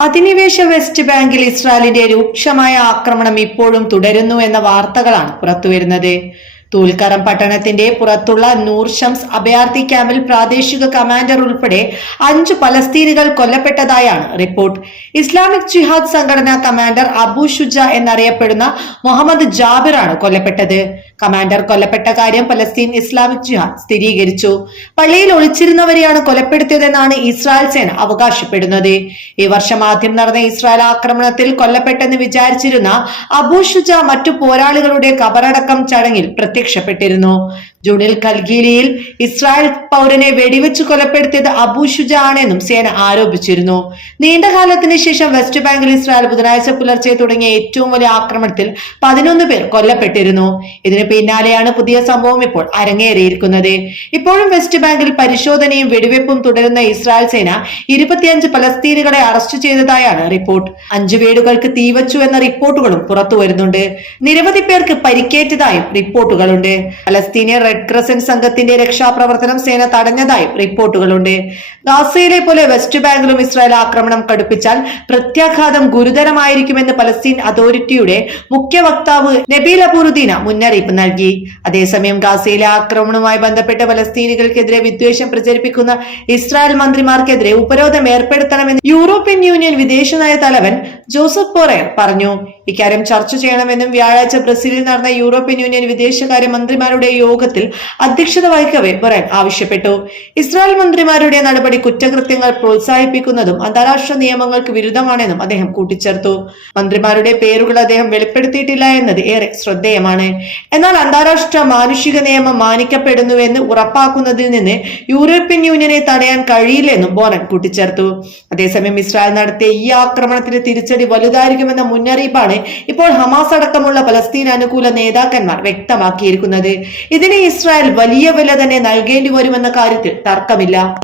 അധിനിവേശ വെസ്റ്റ് ബാങ്കിൽ ഇസ്രായേലിന്റെ രൂക്ഷമായ ആക്രമണം ഇപ്പോഴും തുടരുന്നു എന്ന വാർത്തകളാണ് പുറത്തുവരുന്നത്. തൂൽക്കറം പട്ടണത്തിന്റെ പുറത്തുള്ള നൂർ ഷംസ് അഭയാർത്ഥി ക്യാമ്പിൽ പ്രാദേശിക കമാൻഡർ ഉൾപ്പെടെ അഞ്ച് പലസ്തീനുകൾ കൊല്ലപ്പെട്ടതായാണ് റിപ്പോർട്ട്. ഇസ്ലാമിക് ജിഹാദ് സംഘടന കമാൻഡർ അബു ഷുജ എന്നറിയപ്പെടുന്ന മുഹമ്മദ് ജാബിറാണ് കൊല്ലപ്പെട്ടത്. കമാൻഡർ കൊല്ലപ്പെട്ട കാര്യം പലസ്തീൻ ഇസ്ലാമിക് ജിഹാദ് സ്ഥിരീകരിച്ചു. പള്ളിയിൽ ഒളിച്ചിരുന്നവരെയാണ് കൊലപ്പെടുത്തിയതെന്നാണ് ഇസ്രായേൽ സേന അവകാശപ്പെടുന്നത്. ഈ വർഷം ആദ്യം നടന്ന ഇസ്രായേൽ ആക്രമണത്തിൽ കൊല്ലപ്പെട്ടെന്ന് വിചാരിച്ചിരുന്ന അബു ഷുജ മറ്റു പോരാളികളുടെ കബറടക്കം ചടങ്ങിൽ പ്രത്യക്ഷപ്പെട്ടിരുന്നു. ജൂണിൽ കൽഗീലിയിൽ ഇസ്രായേൽ പൗരനെ വെടിവെച്ച് കൊലപ്പെടുത്തിയത് അബു ഷുജ ആണെന്നും സേന ആരോപിച്ചിരുന്നു. നീണ്ടകാലത്തിന് ശേഷം വെസ്റ്റ് ബാങ്കിൽ ഇസ്രായേൽ ബുധനാഴ്ച പുലർച്ചെ തുടങ്ങിയ ഏറ്റവും വലിയ ആക്രമണത്തിൽ പതിനൊന്ന് പേർ കൊല്ലപ്പെട്ടിരുന്നു. ഇതിന് പിന്നാലെയാണ് പുതിയ സംഭവം ഇപ്പോൾ അരങ്ങേറിയിരിക്കുന്നത്. ഇപ്പോഴും വെസ്റ്റ് ബാങ്കിൽ പരിശോധനയും വെടിവെപ്പും തുടരുന്ന ഇസ്രായേൽ സേന ഇരുപത്തിയഞ്ച് പലസ്തീനുകളെ അറസ്റ്റ് ചെയ്തതായാണ് റിപ്പോർട്ട്. അഞ്ചു വീടുകൾക്ക് തീവച്ചു എന്ന റിപ്പോർട്ടുകളും പുറത്തു വരുന്നുണ്ട് നിരവധി പേർക്ക് പരിക്കേറ്റതായും റിപ്പോർട്ടുകളുണ്ട് പലസ്തീനിയൻ റെഡ് ക്രസന്റ് സംഘത്തിന്റെ രക്ഷാപ്രവർത്തനം സേന തടഞ്ഞതായും റിപ്പോർട്ടുകളുണ്ട്. ഗാസയിലെ പോലെ വെസ്റ്റ് ബാങ്കിലും ഇസ്രായേൽ ആക്രമണം കടുപ്പിച്ചാൽ പ്രത്യാഘാതം ഗുരുതരമായിരിക്കുമെന്ന് പലസ്തീൻ അതോറിറ്റിയുടെ മുഖ്യ വക്താവ് നബീൽ അബൂറുദ്ദീന മുന്നറിയിപ്പ് നൽകി. അതേസമയം ഗാസയിലെ ആക്രമണവുമായി ബന്ധപ്പെട്ട് പലസ്തീനികൾക്കെതിരെ വിദ്വേഷം പ്രചരിപ്പിക്കുന്ന ഇസ്രായേൽ മന്ത്രിമാർക്കെതിരെ ഉപരോധം ഏർപ്പെടുത്തണമെന്ന് യൂറോപ്യൻ യൂണിയൻ വിദേശനയ തലവൻ ജോസഫ് പോറയർ പറഞ്ഞു. ഇക്കാര്യം ചർച്ച ചെയ്യണമെന്നും വ്യാഴാഴ്ച ബ്രസീലിൽ നടന്ന യൂറോപ്യൻ യൂണിയൻ വിദേശകാര്യ മന്ത്രിമാരുടെ യോഗത്തിൽ അധ്യക്ഷത വഹിക്കവേ ബൊറേൻ ആവശ്യപ്പെട്ടു. ഇസ്രായേൽ മന്ത്രിമാരുടെ നടപടി കുറ്റകൃത്യങ്ങൾ പ്രോത്സാഹിപ്പിക്കുന്നതും അന്താരാഷ്ട്ര നിയമങ്ങൾക്ക് വിരുദ്ധമാണെന്നും അദ്ദേഹം കൂട്ടിച്ചേർത്തു. മന്ത്രിമാരുടെ പേരുകൾ അദ്ദേഹം വെളിപ്പെടുത്തിയിട്ടില്ല എന്നത് ഏറെ ശ്രദ്ധേയമാണ്. എന്നാൽ അന്താരാഷ്ട്ര മാനുഷിക നിയമം മാനിക്കപ്പെടുന്നുവെന്ന് ഉറപ്പാക്കുന്നതിൽ നിന്ന് യൂറോപ്യൻ യൂണിയനെ തടയാൻ കഴിയില്ലെന്നും ബോറൻ കൂട്ടിച്ചേർത്തു. അതേസമയം ഇസ്രായേൽ നടത്തിയ ഈ ആക്രമണത്തിന് തിരിച്ചടി വലുതായിരിക്കുമെന്ന മുന്നറിയിപ്പാണ് ഇപ്പോൾ ഹമാസ് അടക്കമുള്ള പലസ്തീൻ അനുകൂല നേതാക്കന്മാർ വ്യക്തമാക്കിയിരിക്കുന്നത് ഇതിന് ഇസ്രായേൽ വലിയ വില തന്നെ നൽകേണ്ടി വരുമെന്ന കാര്യത്തിൽ തർക്കമില്ല.